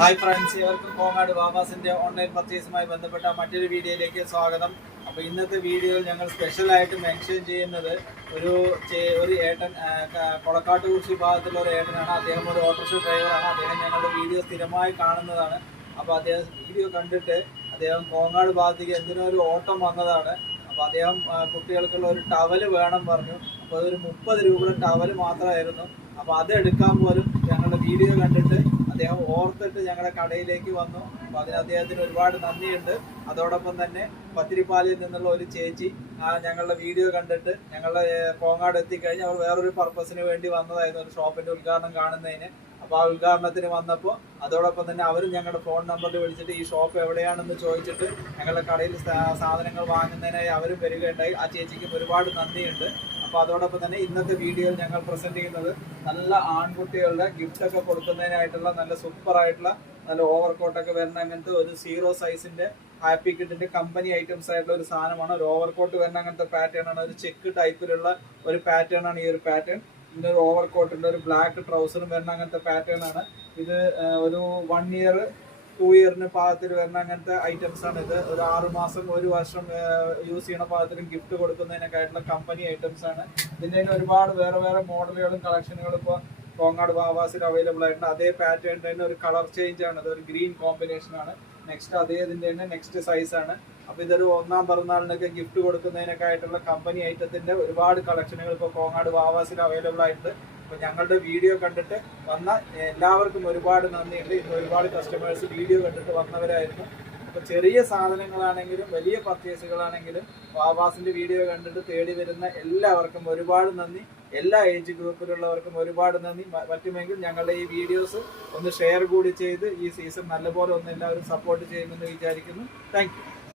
Hi friends, ഇവർക്കും Kongad ബാബാസിന്റെ online പർച്ചേസുമായി ബന്ധപ്പെട്ട മറ്റൊരു വീഡിയോയിലേക്ക് സ്വാഗതം. അപ്പോൾ ഇന്നത്തെ വീഡിയോയിൽ ഞങ്ങൾ സ്പെഷ്യലായിട്ട് മെൻഷൻ ചെയ്യുന്നത് ഒരു ഏട്ടൻ, കൊളക്കാട്ടുകുറിശി ഭാഗത്തുള്ള ഒരു ഏട്ടനാണ്. അദ്ദേഹം ഒരു ഓട്ടോറിക്ഷ ഡ്രൈവറാണ്. അദ്ദേഹം ഞങ്ങളുടെ വീഡിയോ സ്ഥിരമായി കാണുന്നതാണ്. അപ്പോൾ അദ്ദേഹം വീഡിയോ കണ്ടിട്ട് അദ്ദേഹം കോങ്ങാട് ഭാഗത്തേക്ക് എന്തിനോ ഒരു ഓട്ടം വന്നതാണ്. അപ്പോൾ അദ്ദേഹം കുട്ടികൾക്കുള്ള ഒരു ടവല് വേണം പറഞ്ഞു. അപ്പോൾ അതൊരു 30 രൂപയുടെ ടവല് മാത്രമായിരുന്നു. അപ്പോൾ അത് എടുക്കാൻ പോലും ഞങ്ങളുടെ വീഡിയോ കണ്ടിട്ട് അദ്ദേഹം ഓർത്തിട്ട് ഞങ്ങളുടെ കടയിലേക്ക് വന്നു. അപ്പോൾ അതിന് അദ്ദേഹത്തിന് ഒരുപാട് നന്ദിയുണ്ട്. അതോടൊപ്പം തന്നെ പത്തിരിപ്പാലിൽ നിന്നുള്ള ഒരു ചേച്ചി ഞങ്ങളുടെ വീഡിയോ കണ്ടിട്ട് ഞങ്ങളുടെ കോങ്ങാട് എത്തിക്കഴിഞ്ഞ് അവർ വേറൊരു പർപ്പസിന് വേണ്ടി വന്നതായിരുന്നു, ഒരു ഷോപ്പിന്റെ ഉദ്ഘാടനം കാണുന്നതിന്. അപ്പോൾ ആ ഉദ്ഘാടനത്തിന് വന്നപ്പോൾ അതോടൊപ്പം തന്നെ അവരും ഞങ്ങളുടെ ഫോൺ നമ്പറിൽ വിളിച്ചിട്ട് ഈ ഷോപ്പ് എവിടെയാണെന്ന് ചോദിച്ചിട്ട് ഞങ്ങളുടെ കടയിൽ സാധനങ്ങൾ വാങ്ങുന്നതിനായി അവരും വരികയുണ്ടായി. ആ ചേച്ചിക്കും ഒരുപാട് നന്ദിയുണ്ട്. അപ്പോൾ അതോടൊപ്പം തന്നെ ഇന്നത്തെ വീഡിയോയിൽ ഞങ്ങൾ പ്രസന്റ് ചെയ്യുന്നത് നല്ല ആൺകുട്ടികളുടെ ഗിഫ്റ്റ് ഒക്കെ കൊടുക്കുന്നതിനായിട്ടുള്ള നല്ല സൂപ്പറായിട്ടുള്ള നല്ല ഓവർകോട്ടൊക്കെ വരുന്ന അങ്ങനത്തെ ഒരു 0 സൈസിന്റെ ഹാപ്പി കിഡിന്റെ കമ്പനി ഐറ്റംസ് ആയിട്ടുള്ള ഒരു സാധനമാണ്. ഒരു ഓവർകോട്ട് വരുന്ന അങ്ങനത്തെ പാറ്റേൺ ആണ്. ഒരു ചെക്ക് ടൈപ്പിലുള്ള ഒരു പാറ്റേൺ ആണ് ഈ ഒരു പാറ്റേൺ. ഇതിന്റെ ഒരു ഓവർകോട്ടിന്റെ ഒരു ബ്ലാക്ക് ട്രൗസറും വരുന്ന അങ്ങനത്തെ പാറ്റേൺ ആണ്. ഇത് ഒരു 1 ഇയർ 2 ഇയറിന് പാകത്തിൽ വരുന്ന അങ്ങനത്തെ ഐറ്റംസ് ആണ്. ഇത് ഒരു 6 മാസം 1 വർഷം യൂസ് ചെയ്യണ പാകത്തിലും ഗിഫ്റ്റ് കൊടുക്കുന്നതിനൊക്കെ ആയിട്ടുള്ള കമ്പനി ഐറ്റംസ് ആണ്. ഇതിന്റെ ഒരുപാട് വേറെ മോഡലുകളും കളക്ഷനുകളും ഇപ്പോൾ കോങ്ങാട് ബാബാസിൽ അവൈലബിൾ ആയിട്ടുണ്ട്. അതേ പാറ്റേൺ തന്നെ ഒരു കളർ ചേഞ്ച് ആണ്. ഇതൊരു ഗ്രീൻ കോമ്പിനേഷൻ ആണ്. നെക്സ്റ്റ് അതേ ഇതിന്റെ തന്നെ നെക്സ്റ്റ് സൈസ് ആണ്. അപ്പൊ ഇതൊരു 1ാം പിറന്നാളിനൊക്കെ ഗിഫ്റ്റ് കൊടുക്കുന്നതിനൊക്കെ ആയിട്ടുള്ള കമ്പനി ഐറ്റത്തിന്റെ ഒരുപാട് കളക്ഷനുകൾ ഇപ്പോൾ കോങ്ങാട് ബാബാസിൽ അവൈലബിൾ ആയിട്ടുണ്ട്. അപ്പൊ ഞങ്ങളുടെ വീഡിയോ കണ്ടിട്ട് വന്ന എല്ലാവർക്കും ഒരുപാട് നന്ദിയുണ്ട്. ഇന്ന് ഒരുപാട് കസ്റ്റമേഴ്സ് വീഡിയോ കണ്ടിട്ട് വന്നവരായിരുന്നു. അപ്പൊ ചെറിയ സാധനങ്ങളാണെങ്കിലും വലിയ പർച്ചേസുകളാണെങ്കിലും ബാബാസിന്റെ വീഡിയോ കണ്ടിട്ട് തേടി വരുന്ന എല്ലാവർക്കും ഒരുപാട് നന്ദി. എല്ലാ ഏജ് ഗ്രൂപ്പിലുള്ളവർക്കും ഒരുപാട് നന്ദി. പറ്റുമെങ്കിൽ ഞങ്ങളുടെ ഈ വീഡിയോസ് ഒന്ന് ഷെയർ കൂടി ചെയ്ത് ഈ സീസൺ നല്ലപോലെ ഒന്ന് എല്ലാവരും സപ്പോർട്ട് ചെയ്യുമെന്ന് വിചാരിക്കുന്നു. Thank you.